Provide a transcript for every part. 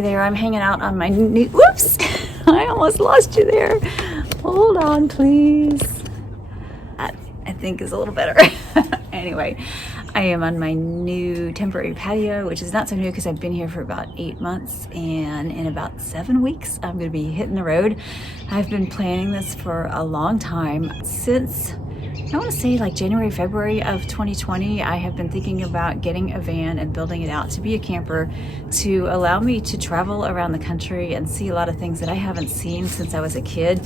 Hey there, I'm hanging out on my new, whoops, I almost lost you there. Hold on, please. That, I think is a little better. Anyway, I am on my new temporary patio, which is not so new because I've been here for about 8 months, and in about 7 weeks, I'm gonna be hitting the road. I've been planning this for a long time. Since I want to say like January, February of 2020, I have been thinking about getting a van and building it out to be a camper to allow me to travel around the country and see a lot of things that I haven't seen since I was a kid.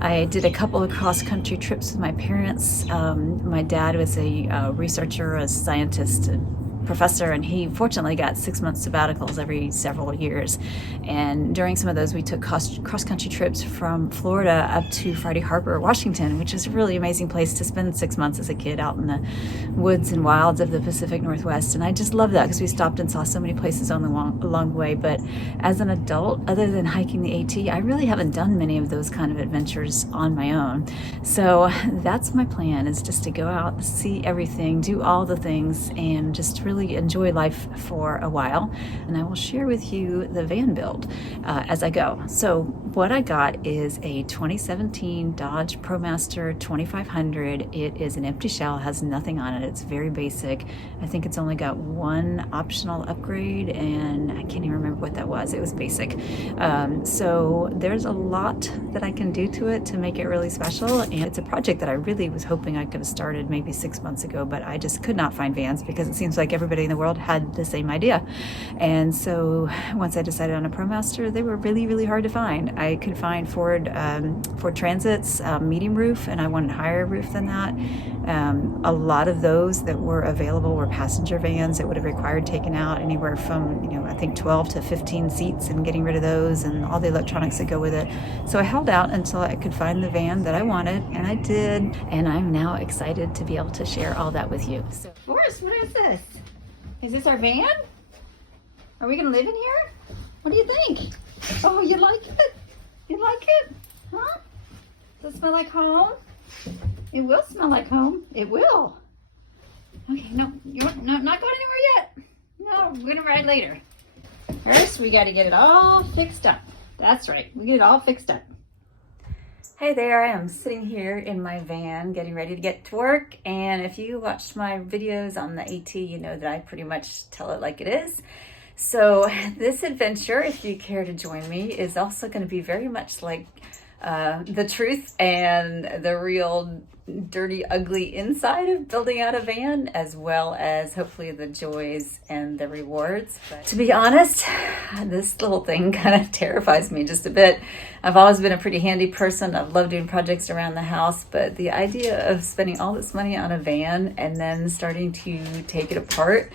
I did a couple of cross-country trips with my parents. My dad was a researcher, a scientist, a professor, and he fortunately got 6 month sabbaticals every several years. And during some of those, we took cross-country trips from Florida up to Friday Harbor, Washington, which is a really amazing place to spend 6 months as a kid out in the woods and wilds of the Pacific Northwest. And I just love that because we stopped and saw so many places along the way. But as an adult, other than hiking the AT, I really haven't done many of those kind of adventures on my own. So that's my plan, is just to go out, see everything, do all the things, and just really enjoy life for a while. And I will share with you the van build as I go. So what I got is a 2017 Dodge Promaster 2500. It is an empty shell, has nothing on it. It's very basic. I think it's only got one optional upgrade, and I can't even remember what that was. It was basic. So there's a lot that I can do to it to make it really special. And it's a project that I really was hoping I could have started maybe 6 months ago, but I just could not find vans because it seems like everybody in the world had the same idea. And so once I decided on a Promaster, they were really, really hard to find. I could find Ford Transits, medium roof, and I wanted higher roof than that. A lot of those that were available were passenger vans that would have required taking out anywhere from, I think 12 to 15 seats and getting rid of those and all the electronics that go with it. So I held out until I could find the van that I wanted, and I did. And I'm now excited to be able to share all that with you. So, Forrest, what is this? Is this our van? Are we gonna live in here? What do you think? Oh, you like it? You like it? Huh? Does it smell like home? It will smell like home. It will. Okay, no, not going anywhere yet. No, we're gonna ride later. First, we gotta get it all fixed up. That's right, we get it all fixed up. Hey there, I am sitting here in my van getting ready to get to work, and if you watched my videos on the AT, you know that I pretty much tell it like it is. So this adventure, if you care to join me, is also going to be very much like the truth and the real dirty, ugly inside of building out a van, as well as hopefully the joys and the rewards. But to be honest, this little thing kind of terrifies me just a bit. I've always been a pretty handy person. I've loved doing projects around the house, but the idea of spending all this money on a van and then starting to take it apart,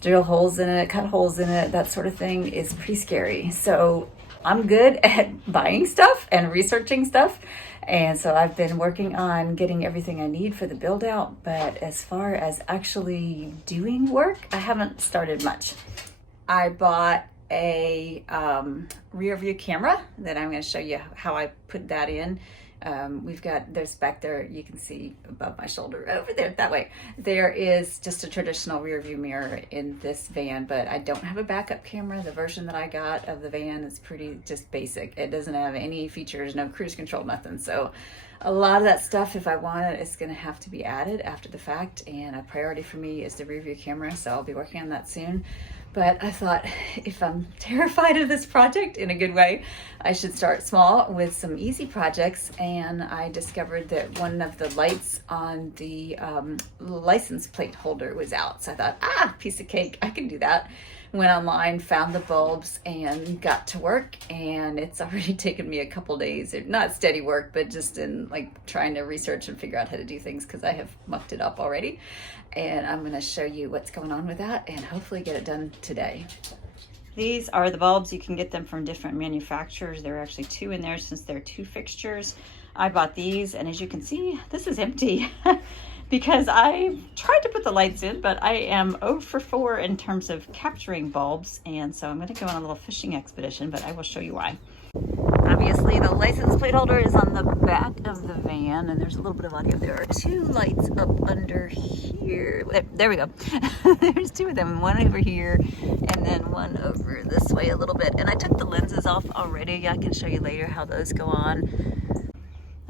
drill holes in it, cut holes in it, that sort of thing is pretty scary. So I'm good at buying stuff and researching stuff. And so I've been working on getting everything I need for the build out. But as far as actually doing work, I haven't started much. I bought a rear view camera that I'm going to show you how I put that in. There's back there, you can see above my shoulder, over there, that way. There is just a traditional rear view mirror in this van, but I don't have a backup camera. The version that I got of the van is pretty just basic. It doesn't have any features, no cruise control, nothing. So a lot of that stuff, if I want it, is going to have to be added after the fact. And a priority for me is the rear view camera, so I'll be working on that soon. But I thought, if I'm terrified of this project in a good way, I should start small with some easy projects. And I discovered that one of the lights on the license plate holder was out. So I thought, piece of cake, I can do that. Went online, found the bulbs, and got to work. And it's already taken me a couple days, not steady work, but just in like trying to research and figure out how to do things because I have mucked it up already. And I'm going to show you what's going on with that and hopefully get it done today. These are the bulbs. You can get them from different manufacturers. There are actually 2 in there since they're 2 fixtures. I bought these, and as you can see, this is empty because I tried to put the lights in, but I am 0 for 4 in terms of capturing bulbs. And so I'm going to go on a little fishing expedition, but I will show you why. Obviously the license plate holder is on the back of the van, and there's a little bit of audio. There are two lights up under here. There we go. There's two of them, one over here and then one over this way a little bit. And I took the lenses off already. I can show you later how those go on.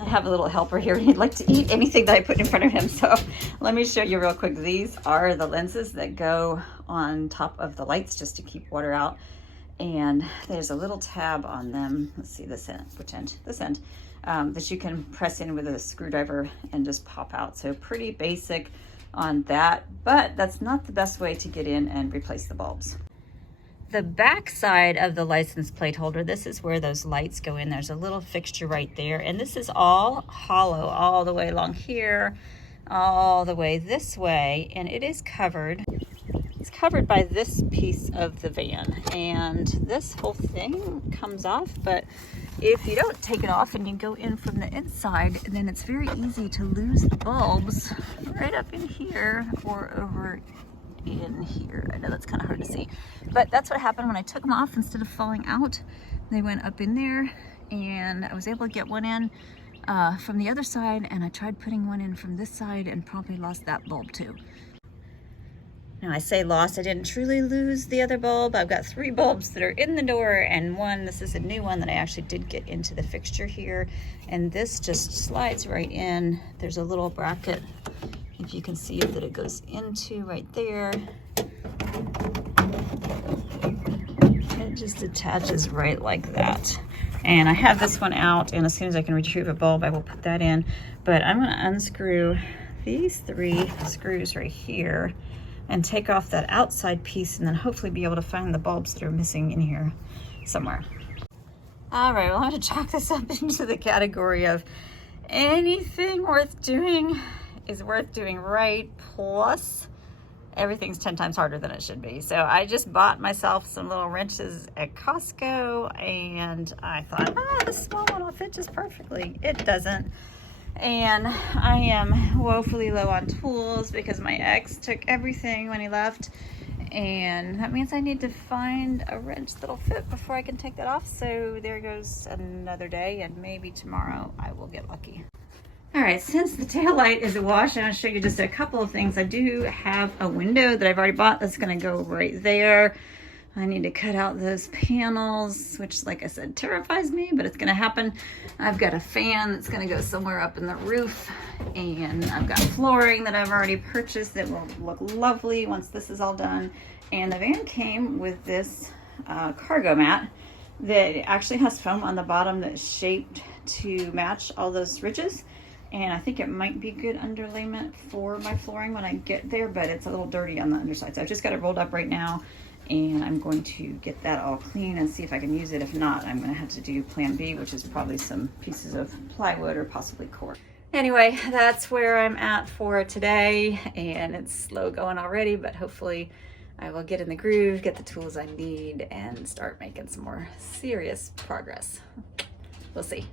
I have a little helper here. He'd like to eat anything that I put in front of him. So let me show you real quick. These are the lenses that go on top of the lights just to keep water out. And there's a little tab on them. Let's see this end, which end? This end, that you can press in with a screwdriver and just pop out. So pretty basic on that, but that's not the best way to get in and replace the bulbs. The back side of the license plate holder, this is where those lights go in. There's a little fixture right there, and this is all hollow all the way along here, all the way this way, and it is covered. It's covered by this piece of the van, and this whole thing comes off, but if you don't take it off and you go in from the inside, then it's very easy to lose the bulbs right up in here or over in here. I know that's kind of hard to see, but that's what happened when I took them off. Instead of falling out, they went up in there, and I was able to get one in from the other side, and I tried putting one in from this side and probably lost that bulb too. Now I say lost, I didn't truly lose the other bulb. I've got 3 bulbs that are in the door, and one, this is a new one that I actually did get into the fixture here, and this just slides right in. There's a little bracket, if you can see it, that it goes into right there. It just attaches right like that. And I have this one out, and as soon as I can retrieve a bulb, I will put that in. But I'm gonna unscrew these 3 screws right here and take off that outside piece, and then hopefully be able to find the bulbs that are missing in here somewhere. All right, well, I'm gonna chalk this up into the category of anything worth doing is worth doing right, plus everything's 10 times harder than it should be. So I just bought myself some little wrenches at Costco, and I thought, this small one will fit just perfectly. It doesn't. And I am woefully low on tools because my ex took everything when he left, and that means I need to find a wrench that'll fit before I can take that off. So there goes another day, and maybe tomorrow I will get lucky. All right, since the taillight is a wash, I'm gonna show you just a couple of things. I do have a window that I've already bought that's gonna go right there. I need to cut out those panels, which, like I said, terrifies me, but it's gonna happen. I've got a fan that's gonna go somewhere up in the roof, and I've got flooring that I've already purchased that will look lovely once this is all done. And the van came with this cargo mat that actually has foam on the bottom that's shaped to match all those ridges. And I think it might be good underlayment for my flooring when I get there, but it's a little dirty on the underside. So I've just got it rolled up right now, and I'm going to get that all clean and see if I can use it. If not, I'm gonna have to do plan B, which is probably some pieces of plywood or possibly cord. Anyway, that's where I'm at for today, and it's slow going already, but hopefully I will get in the groove, get the tools I need, and start making some more serious progress. We'll see.